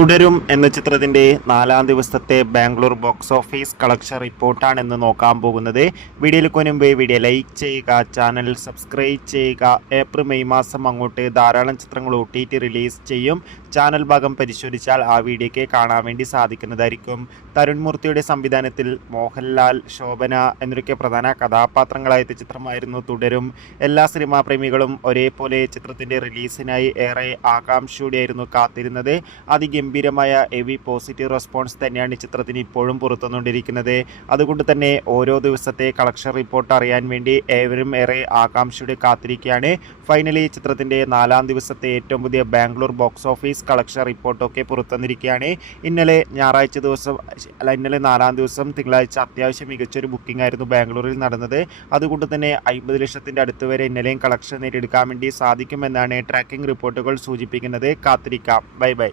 തുടരും എന്ന ചിത്രത്തിൻ്റെ 4-ാം ദിവസത്തെ ബാംഗ്ലൂർ ബോക്സ് ഓഫീസ് കളക്ഷൻ റിപ്പോർട്ടാണ് നോക്കാൻ പോകുന്നത്. വീഡിയോയിൽ മുൻപ് വീഡിയോ ലൈക്ക് ചെയ്യുക, ചാനൽ സബ്സ്ക്രൈബ് ചെയ്യുക. ഏപ്രിൽ മെയ് മാസം അങ്ങോട്ട് ധാരാളം ചിത്രങ്ങൾ OTT റിലീസ് ചെയ്യും. ചാനൽ ഭാഗം പരിശോധിച്ചാൽ ആ വീഡിയോയ്ക്ക് കാണാൻ വേണ്ടി സാധിക്കുന്നതായിരിക്കും. തരുൺ മൂർത്തിയുടെ സംവിധാനത്തിൽ മോഹൻലാൽ, ശോഭന എന്നിവരൊക്കെ പ്രധാന കഥാപാത്രങ്ങളായ ചിത്രമായിരുന്നു തുടരും. എല്ലാ സിനിമാ പ്രേമികളും ഒരേപോലെ ചിത്രത്തിൻ്റെ റിലീസിനായി ഏറെ ആകാംക്ഷയോടെയായിരുന്നു കാത്തിരുന്നത്. അതിഗംഭീരമായ പോസിറ്റീവ് റെസ്പോൺസ് തന്നെയാണ് ചിത്രത്തിന് ഇപ്പോഴും പുറത്തുവന്നുകൊണ്ടിരിക്കുന്നത്. അതുകൊണ്ട് തന്നെ ഓരോ ദിവസത്തെ കളക്ഷൻ റിപ്പോർട്ട് അറിയാൻ വേണ്ടി ഏവരും ഏറെ ആകാംക്ഷയോടെ കാത്തിരിക്കുകയാണ്. ഫൈനലി ചിത്രത്തിൻ്റെ 4-ാം ദിവസത്തെ ഏറ്റവും പുതിയ ബാംഗ്ലൂർ ബോക്സ് ഓഫീസ് കളക്ഷൻ റിപ്പോർട്ടൊക്കെ പുറത്തുവന്നിരിക്കുകയാണ്. ഇന്നലെ 4-ാം ദിവസം തിങ്കളാഴ്ച അത്യാവശ്യം മികച്ചൊരു ബുക്കിംഗ് ആയിരുന്നു ബാംഗ്ലൂരിൽ നടന്നത്. അതുകൊണ്ട് തന്നെ 50 ലക്ഷത്തിൻ്റെ അടുത്ത് വരെ ഇന്നലെയും കളക്ഷൻ നേടിയെടുക്കാൻ വേണ്ടി സാധിക്കുമെന്നാണ് ട്രാക്കിംഗ് റിപ്പോർട്ടുകൾ സൂചിപ്പിക്കുന്നത്. കാത്തിരിക്കാം. Bye bye.